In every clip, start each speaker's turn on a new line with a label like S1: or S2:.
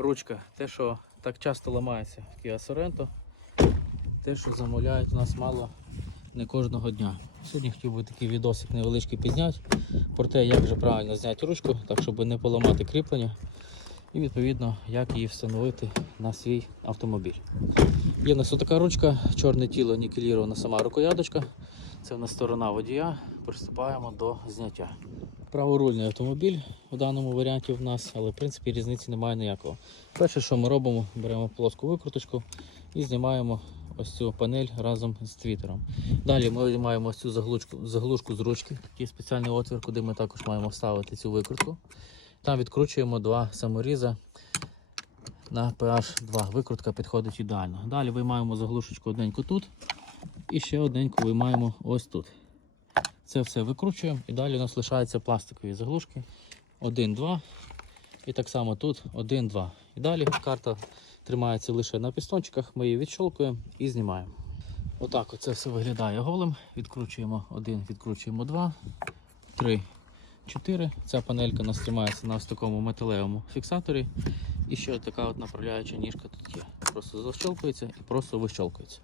S1: ручка. Те, що так часто ламається в Kia Sorento, те, що замовляють у нас мало не кожного дня. Сьогодні хотів би такий відосик невеличкий підзняти про те, як же правильно зняти ручку, так щоб не поламати кріплення. І відповідно, як її встановити на свій автомобіль. Є в нас така ручка, чорне тіло, нікелірована сама рукояточка. Це в нас сторона водія. Приступаємо до зняття. Праворульний автомобіль в даному варіанті в нас, але в принципі різниці немає ніякого. Перше, що ми робимо, беремо плоску викруточку і знімаємо ось цю панель разом з твітером. Далі ми маємо ось цю заглушку, заглушку з ручки, такий спеціальний отвір, куди ми також маємо вставити цю викрутку. Там відкручуємо два саморіза на PH2. Викрутка підходить ідеально. Далі виймаємо заглушечку одненьку тут і ще одненьку виймаємо ось тут. Це все викручуємо і далі у нас лишаються пластикові заглушки. 1, 2. І так само тут 1, 2. І далі карта тримається лише на пістончиках, ми її відщолкуємо і знімаємо. Отак оце все виглядає голим. Відкручуємо 1, відкручуємо 2, 3, 4. Ця панелька у нас тримається на ось такому металевому фіксаторі. І ще така от направляюча ніжка тут є. Просто защолкується і просто вищолкується.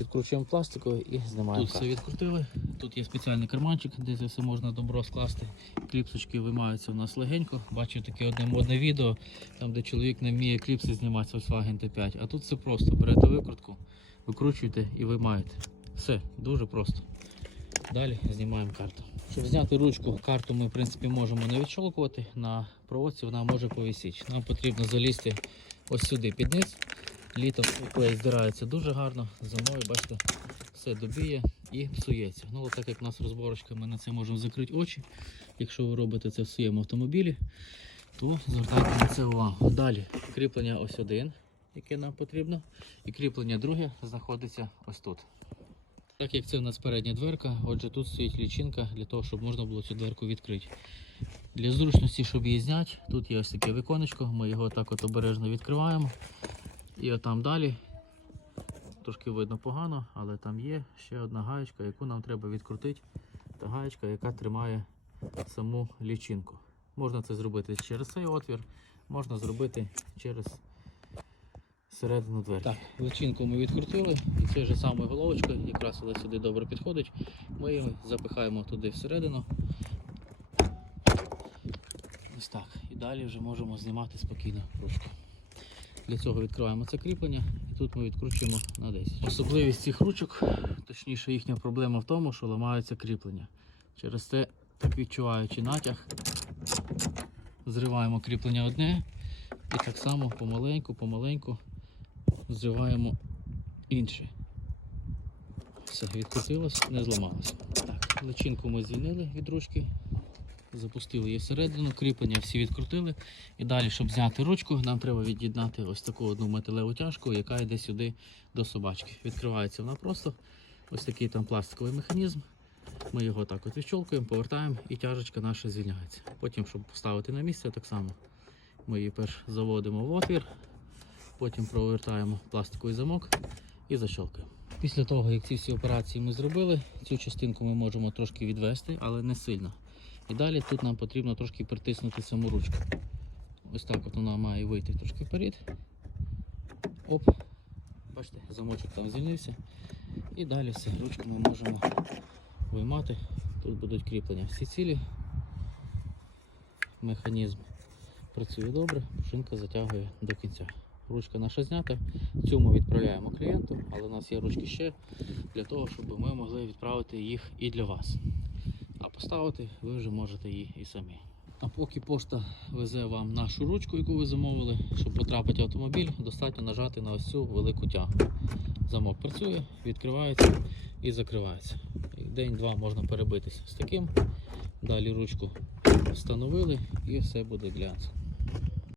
S1: Відкручуємо пластиковий і знімаємо. Тут все відкрутили. Тут є спеціальний карманчик, де це все можна добро скласти. Кліпсочки виймаються у нас легенько. Бачив таке одне модне відео, там де чоловік не вміє кліпси знімати Volkswagen T5. А тут все просто. Берете викрутку, викручуєте і виймаєте. Все, дуже просто. Далі знімаємо карту. Щоб зняти ручку, карту ми в принципі можемо не відщолкувати. На проводці вона може повісіти. Нам потрібно залізти ось сюди під низ. Літом клей здирається дуже гарно. Зимою, бачите, все добіє і псується. Ну, так як у нас розборочка, ми на це можемо закрити очі. Якщо ви робите це в своєму автомобілі, то звертайте на це увагу. Далі кріплення ось один, яке нам потрібно, і кріплення друге знаходиться ось тут. Так як це у нас передня дверка, отже тут стоїть лічинка для того, щоб можна було цю дверку відкрити. Для зручності, щоб її зняти, тут є ось таке віконечко, ми його так от обережно відкриваємо. І отам далі, трошки видно погано, але там є ще одна гаєчка, яку нам треба відкрутити. Та гаєчка, яка тримає саму лічинку. Можна це зробити через цей отвір, можна зробити через середину дверки. Так, личинку ми відкрутили, і цей же самою головочкою, якраз вона сюди добре підходить. Ми її запихаємо туди всередину. Ось так. І далі вже можемо знімати спокійно ручку. Для цього відкриваємо це кріплення і тут ми відкручуємо на 10. Особливість цих ручок, точніше їхня проблема в тому, що ламаються кріплення. Через це, так відчуваючи натяг, зриваємо кріплення одне і так само помаленьку, помаленьку зриваємо інше. Все, відкрутилось, не зламалося. Так, личинку ми звільнили від ручки, запустили її всередину, кріплення всі відкрутили. І далі, щоб зняти ручку, нам треба від'єднати ось таку одну металеву тяжку, яка йде сюди до собачки. Відкривається вона просто. Ось такий там пластиковий механізм. Ми його так от відщолкуємо, повертаємо і тяжечка наша звільняється. Потім, щоб поставити на місце, так само ми її перш заводимо в отвір, потім провертаємо пластиковий замок і защолкуємо. Після того, як ці всі операції ми зробили, цю частинку ми можемо трошки відвести, але не сильно. І далі тут нам потрібно трошки притиснути саму ручку. Ось так от вона має вийти трошки вперед. Оп. Бачите, замочок там звільнився. І далі все, ручку ми можемо виймати. Тут будуть кріплення всі цілі. Механізм працює добре, шинка затягує до кінця. Ручка наша знята. Цю ми відправляємо клієнту, але у нас є ручки ще для того, щоб ми могли відправити їх і для вас. А поставити ви вже можете її і самі. А поки пошта везе вам нашу ручку, яку ви замовили, щоб потрапити в автомобіль, достатньо нажати на ось цю велику тягу. Замок працює, відкривається і закривається. День-два можна перебитися з таким. Далі ручку встановили і все буде глянцем.